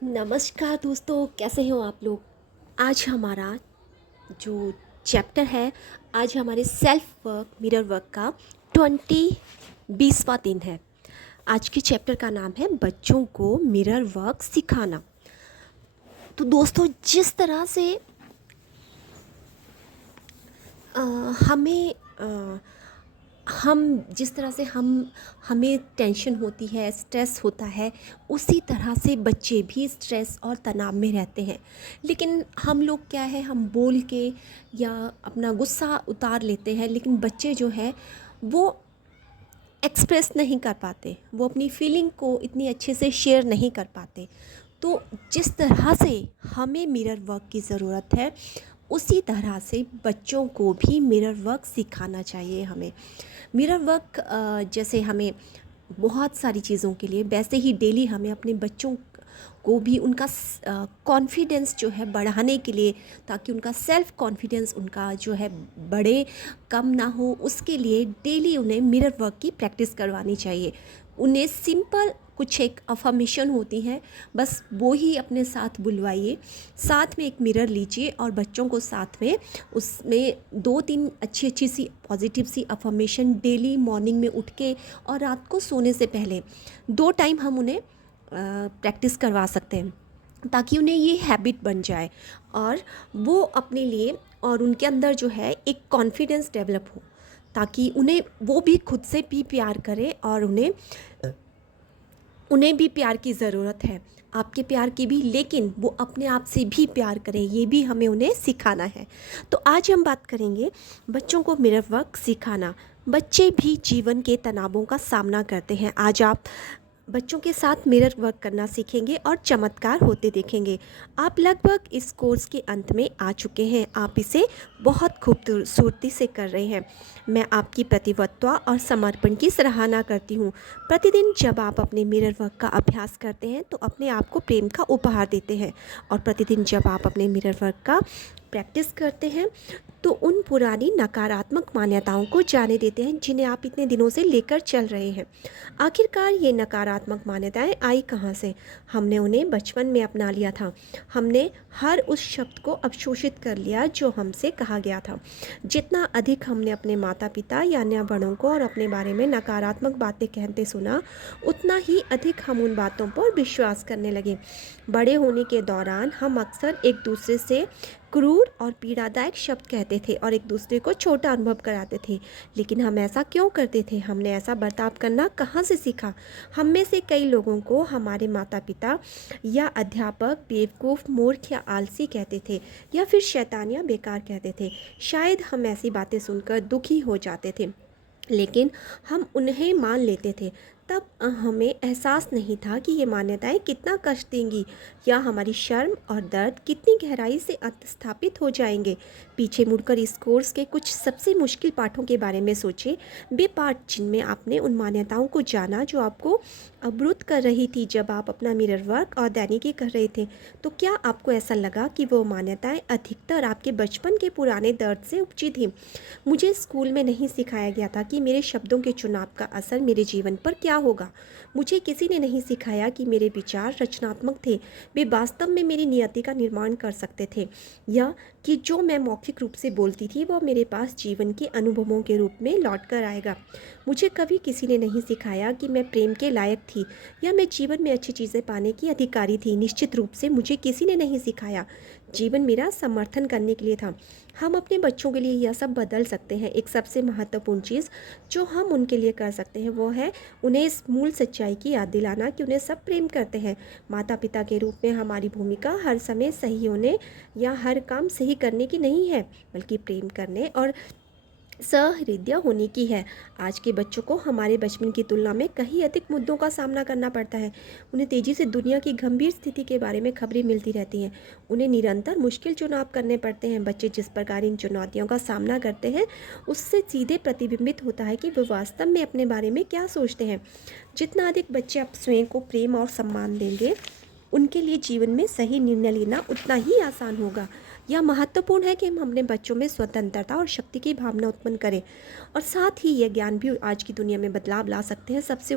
नमस्कार दोस्तों, कैसे हो आप लोग। आज हमारा जो चैप्टर है, आज हमारे सेल्फ वर्क मिरर वर्क का 20वां दिन है। आज के चैप्टर का नाम है बच्चों को मिरर वर्क सिखाना। तो दोस्तों, जिस तरह से अ, हमें हम जिस तरह से हमें टेंशन होती है, स्ट्रेस होता है, उसी तरह से बच्चे भी स्ट्रेस और तनाव में रहते हैं। लेकिन हम लोग क्या है, हम बोल के या अपना गुस्सा उतार लेते हैं, लेकिन बच्चे जो है वो एक्सप्रेस नहीं कर पाते, वो अपनी फीलिंग को इतनी अच्छे से शेयर नहीं कर पाते। तो जिस तरह से हमें मिरर वर्क की ज़रूरत है, उसी तरह से बच्चों को भी मिरर वर्क सिखाना चाहिए हमें। मिरर वर्क जैसे हमें बहुत सारी चीज़ों के लिए, वैसे ही डेली हमें अपने बच्चों को भी उनका कॉन्फिडेंस जो है बढ़ाने के लिए, ताकि उनका सेल्फ कॉन्फिडेंस उनका जो है बढ़े, कम ना हो, उसके लिए डेली उन्हें मिरर वर्क की प्रैक्टिस करवानी चाहिए। उन्हें सिंपल कुछ एक अफर्मेशन होती हैं, बस वो ही अपने साथ बुलवाइए। साथ में एक मिरर लीजिए और बच्चों को साथ में उसमें 2-3 अच्छी अच्छी सी पॉजिटिव सी अफर्मेशन डेली मॉर्निंग में उठ के और रात को सोने से पहले 2 टाइम हम उन्हें प्रैक्टिस करवा सकते हैं, ताकि उन्हें ये हैबिट बन जाए और वो अपने लिए और उनके अंदर जो है एक कॉन्फिडेंस डेवलप हो, ताकि उन्हें वो भी खुद से भी प्यार करें और उन्हें भी प्यार की ज़रूरत है, आपके प्यार की भी, लेकिन वो अपने आप से भी प्यार करें, ये भी हमें उन्हें सिखाना है। तो आज हम बात करेंगे बच्चों को मिरर वर्क सिखाना। बच्चे भी जीवन के तनावों का सामना करते हैं। आज आप बच्चों के साथ मिरर वर्क करना सीखेंगे और चमत्कार होते देखेंगे। आप लगभग इस कोर्स के अंत में आ चुके हैं। आप इसे बहुत खूबसूरती से कर रहे हैं। मैं आपकी प्रतिबद्धता और समर्पण की सराहना करती हूँ। प्रतिदिन जब आप अपने मिरर वर्क का अभ्यास करते हैं तो अपने आप को प्रेम का उपहार देते हैं, और प्रतिदिन जब आप अपने मिरर वर्क का प्रैक्टिस करते हैं तो उन पुरानी नकारात्मक मान्यताओं को जाने देते हैं जिन्हें आप इतने दिनों से लेकर चल रहे हैं। आखिरकार ये नकारात्मक मान्यताएं आई कहाँ से? हमने उन्हें बचपन में अपना लिया था। हमने हर उस शब्द को अवशोषित कर लिया जो हमसे कहा गया था। जितना अधिक हमने अपने माता पिता या अन्य बड़ों को और अपने बारे में नकारात्मक बातें कहते सुना, उतना ही अधिक हम उन बातों पर विश्वास करने लगे। बड़े होने के दौरान हम अक्सर एक दूसरे से क्रूर और पीड़ादायक शब्द कहते थे और एक दूसरे को छोटा अनुभव कराते थे। लेकिन हम ऐसा क्यों करते थे? हमने ऐसा बर्ताव करना कहाँ से सीखा? हम में से कई लोगों को हमारे माता पिता या अध्यापक बेवकूफ़, मूर्ख या आलसी कहते थे, या फिर शैतान या बेकार कहते थे। शायद हम ऐसी बातें सुनकर दुखी हो जाते थे, लेकिन हम उन्हें मान लेते थे। तब हमें एहसास नहीं था कि ये मान्यताएं कितना कष्ट देंगी, या हमारी शर्म और दर्द कितनी गहराई से स्थापित हो जाएंगे। पीछे मुड़कर इस कोर्स के कुछ सबसे मुश्किल पाठों के बारे में सोचें। वे पाठ जिनमें आपने उन मान्यताओं को जाना जो आपको अवरुद्ध कर रही थी जब आप अपना मिरर वर्क और दैनिकी कर रहे थे। तो क्या आपको ऐसा लगा कि वो मान्यताएं अधिकतर आपके बचपन के पुराने दर्द से उपजी थी? मुझे स्कूल में नहीं सिखाया गया था कि मेरे शब्दों के चुनाव का असर मेरे जीवन पर क्या होगा। मुझे किसी ने नहीं सिखाया कि मेरे विचार रचनात्मक थे, वे वास्तव में मेरी नियति का निर्माण कर सकते थे, या कि जो मैं मौखिक रूप से बोलती थी वो मेरे पास जीवन के अनुभवों के रूप में लौट कर आएगा। मुझे कभी किसी ने नहीं सिखाया कि मैं प्रेम के लायक थी, या मैं जीवन में अच्छी चीज़ें पाने की अधिकारी थी। निश्चित रूप से मुझे किसी ने नहीं सिखाया। जीवन मेरा समर्थन करने के लिए था। हम अपने बच्चों के लिए यह सब बदल सकते हैं। एक सबसे महत्वपूर्ण चीज़ जो हम उनके लिए कर सकते हैं वो है उन्हें इस मूल सच्चाई की याद दिलाना कि उन्हें सब प्रेम करते हैं। माता पिता के रूप में हमारी भूमिका हर समय सही होने या हर काम सही करने की नहीं है, बल्कि प्रेम करने और सहृदय होने की है। आज के बच्चों को हमारे बचपन की तुलना में कहीं अधिक मुद्दों का सामना करना पड़ता है। उन्हें तेज़ी से दुनिया की गंभीर स्थिति के बारे में खबरें मिलती रहती हैं। उन्हें निरंतर मुश्किल चुनाव करने पड़ते हैं। बच्चे जिस प्रकार इन चुनौतियों का सामना करते हैं, उससे सीधे प्रतिबिंबित होता है कि वे वास्तव में अपने बारे में क्या सोचते हैं। जितना अधिक बच्चे आप स्वयं को प्रेम और सम्मान देंगे, उनके लिए जीवन में सही निर्णय लेना उतना ही आसान होगा। यह महत्वपूर्ण है कि हम अपने बच्चों में स्वतंत्रता और शक्ति की भावना उत्पन्न करें, और साथ ही यह ज्ञान भी आज की दुनिया में बदलाव ला सकते हैं। सबसे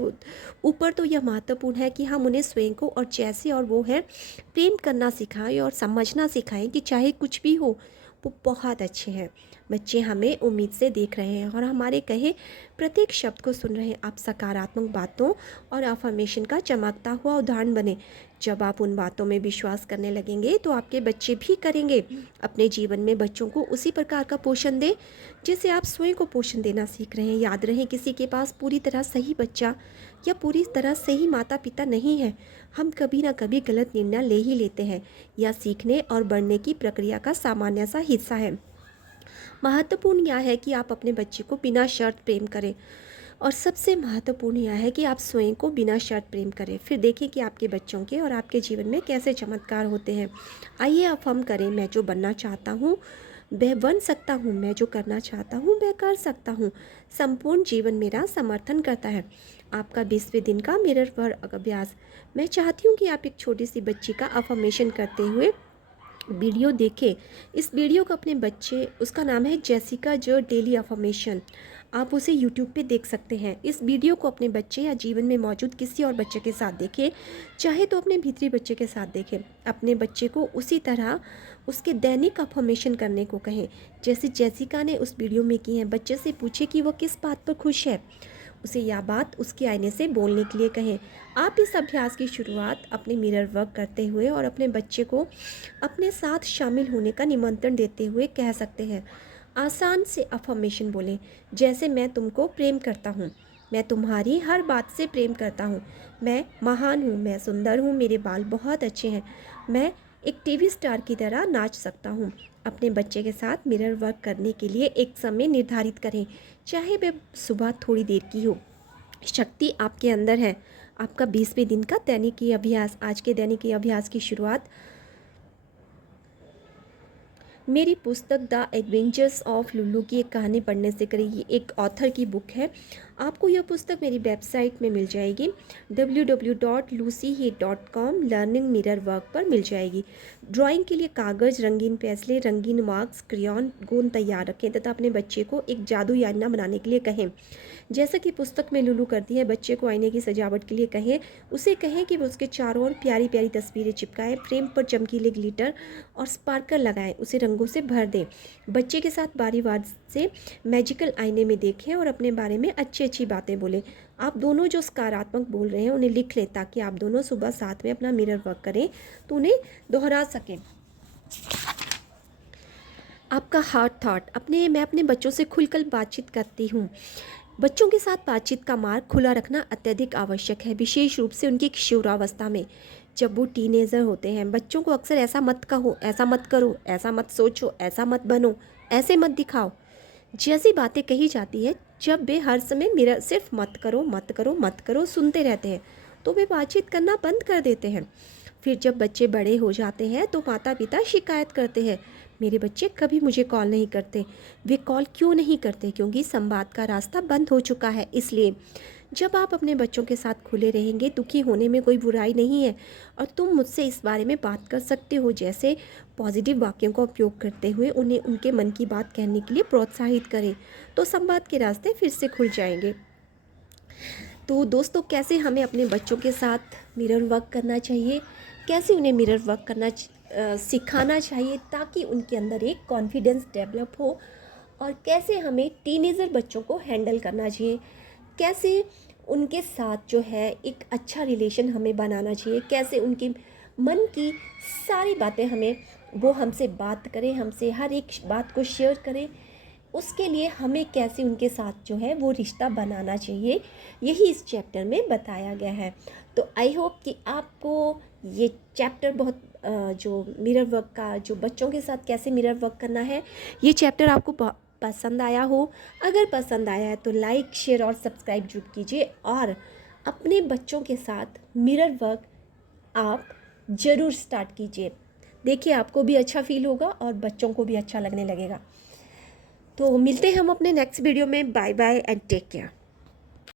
ऊपर तो यह महत्वपूर्ण है कि हम उन्हें स्वयं को और जैसे और वो है प्रेम करना सिखाएं और समझना सिखाएं कि चाहे कुछ भी हो वो बहुत अच्छे हैं। बच्चे हमें उम्मीद से देख रहे हैं और हमारे कहे प्रत्येक शब्द को सुन रहे हैं। आप सकारात्मक बातों और अफर्मेशन का चमकता हुआ उदाहरण बने। जब आप उन बातों में विश्वास करने लगेंगे तो आपके बच्चे भी करेंगे। अपने जीवन में बच्चों को उसी प्रकार का पोषण दें जिसे आप स्वयं को पोषण देना सीख रहे हैं। याद रहे, किसी के पास पूरी तरह सही बच्चा या पूरी तरह सही माता पिता नहीं है। हम कभी ना कभी गलत निर्णय ले ही लेते हैं। यह सीखने और बढ़ने की प्रक्रिया का सामान्य सा हिस्सा है। महत्वपूर्ण यह है कि आप अपने बच्चे को बिना शर्त प्रेम करें, और सबसे महत्वपूर्ण यह है कि आप स्वयं को बिना शर्त प्रेम करें। फिर देखें कि आपके बच्चों के और आपके जीवन में कैसे चमत्कार होते हैं। आइए अब हम करें, मैं जो बनना चाहता हूँ वह बन सकता हूँ, मैं जो करना चाहता हूँ वह कर सकता हूँ, संपूर्ण जीवन मेरा समर्थन करता है। आपका 20वें दिन का मिरर वर्क अभ्यास। मैं चाहती हूँ कि आप एक छोटी सी बच्ची का अफर्मेशन करते हुए वीडियो देखें। इस वीडियो को अपने बच्चे, उसका नाम है जेसिका जो डेली अफर्मेशन, आप उसे YouTube पे देख सकते हैं। इस वीडियो को अपने बच्चे या जीवन में मौजूद किसी और बच्चे के साथ देखें, चाहे तो अपने भीतरी बच्चे के साथ देखें। अपने बच्चे को उसी तरह उसके दैनिक अफर्मेशन करने को कहें जैसे जेसिका ने उस वीडियो में की है। बच्चे से पूछे कि वह किस बात पर खुश है, उसे यह बात उसके आईने से बोलने के लिए कहें। आप इस अभ्यास की शुरुआत अपने मिरर वर्क करते हुए और अपने बच्चे को अपने साथ शामिल होने का निमंत्रण देते हुए कह सकते हैं। आसान से अफर्मेशन बोलें, जैसे मैं तुमको प्रेम करता हूँ, मैं तुम्हारी हर बात से प्रेम करता हूँ, मैं महान हूँ, मैं सुंदर हूँ, मेरे बाल बहुत अच्छे हैं, मैं एक टीवी स्टार की तरह नाच सकता हूँ। अपने बच्चे के साथ मिरर वर्क करने के लिए एक समय निर्धारित करें, चाहे वह सुबह थोड़ी देर की हो। शक्ति आपके अंदर है। आपका 20वें दिन का दैनिकी अभ्यास। आज के दैनिकी अभ्यास की शुरुआत मेरी पुस्तक द एडवेंचर्स ऑफ लुल्लू की एक कहानी पढ़ने से करें। ये एक ऑथर की बुक है। आपको यह पुस्तक मेरी वेबसाइट में मिल जाएगी www.lucyhe.com लर्निंग मिरर वर्क पर मिल जाएगी। ड्राइंग के लिए कागज़, रंगीन पेंसिलें, रंगीन मार्क्स, क्रेयॉन, गोंद तैयार रखें तथा अपने बच्चे को एक जादू आईना बनाने के लिए कहें। जैसा कि पुस्तक में लुल्लू करती है, बच्चे को आईने की सजावट के लिए कहें। उसे कहें कि वो उसके चारों ओर प्यारी प्यारी तस्वीरें चिपकाएं, फ्रेम पर चमकीले ग्लिटर और स्पार्कल लगाएं, उसे रंगों से भर दें। बच्चे के साथ बारी बारी से मैजिकल आईने में देखें और अपने बारे में अच्छी अच्छी बातें बोलें। आप दोनों जो सकारात्मक बोल रहे हैं उन्हें लिख लें ताकि आप दोनों सुबह साथ में अपना मिरर वर्क करें तो उन्हें दोहरा सकें। आपका हार्ट थॉट। मैं अपने बच्चों से खुलकर बातचीत करती हूँ। बच्चों के साथ बातचीत का मार्ग खुला रखना अत्यधिक आवश्यक है, विशेष रूप से उनकी किशोरावस्था में जब वो टीनेजर होते हैं। बच्चों को अक्सर ऐसा मत कहो, ऐसा मत करो, ऐसा मत सोचो, ऐसा मत बनो, ऐसे मत दिखाओ जैसी बातें कही जाती है। जब वे हर समय मेरा सिर्फ मत करो मत करो मत करो सुनते रहते हैं तो वे बातचीत करना बंद कर देते हैं। फिर जब बच्चे बड़े हो जाते हैं तो माता पिता शिकायत करते हैं, मेरे बच्चे कभी मुझे कॉल नहीं करते। वे कॉल क्यों नहीं करते? क्योंकि संवाद का रास्ता बंद हो चुका है। इसलिए जब आप अपने बच्चों के साथ खुले रहेंगे, दुखी होने में कोई बुराई नहीं है और तुम मुझसे इस बारे में बात कर सकते हो। जैसे पॉजिटिव वाक्यों का उपयोग करते हुए उन्हें उनके मन की बात कहने के लिए प्रोत्साहित करें तो संवाद के रास्ते फिर से खुल जाएंगे। तो दोस्तों, कैसे हमें अपने बच्चों के साथ मिरर वर्क करना चाहिए, कैसे उन्हें मिरर वर्क करना सिखाना चाहिए ताकि उनके अंदर एक कॉन्फिडेंस डेवलप हो, और कैसे हमें टीनेजर बच्चों को हैंडल करना चाहिए, कैसे उनके साथ जो है एक अच्छा रिलेशन हमें बनाना चाहिए, कैसे उनकी मन की सारी बातें वो हमसे बात करें, हमसे हर एक बात को शेयर करें, उसके लिए हमें कैसे उनके साथ जो है वो रिश्ता बनाना चाहिए, यही इस चैप्टर में बताया गया है। तो आई होप कि आपको ये चैप्टर बहुत जो मिरर वर्क का, जो बच्चों के साथ कैसे मिरर वर्क करना है, ये चैप्टर आपको पसंद आया हो। अगर पसंद आया है तो लाइक, शेयर और सब्सक्राइब जरूर कीजिए, और अपने बच्चों के साथ मिरर वर्क आप ज़रूर स्टार्ट कीजिए। देखिए, आपको भी अच्छा फील होगा और बच्चों को भी अच्छा लगने लगेगा। तो मिलते हैं हम अपने नेक्स्ट वीडियो में। Bye bye and take care.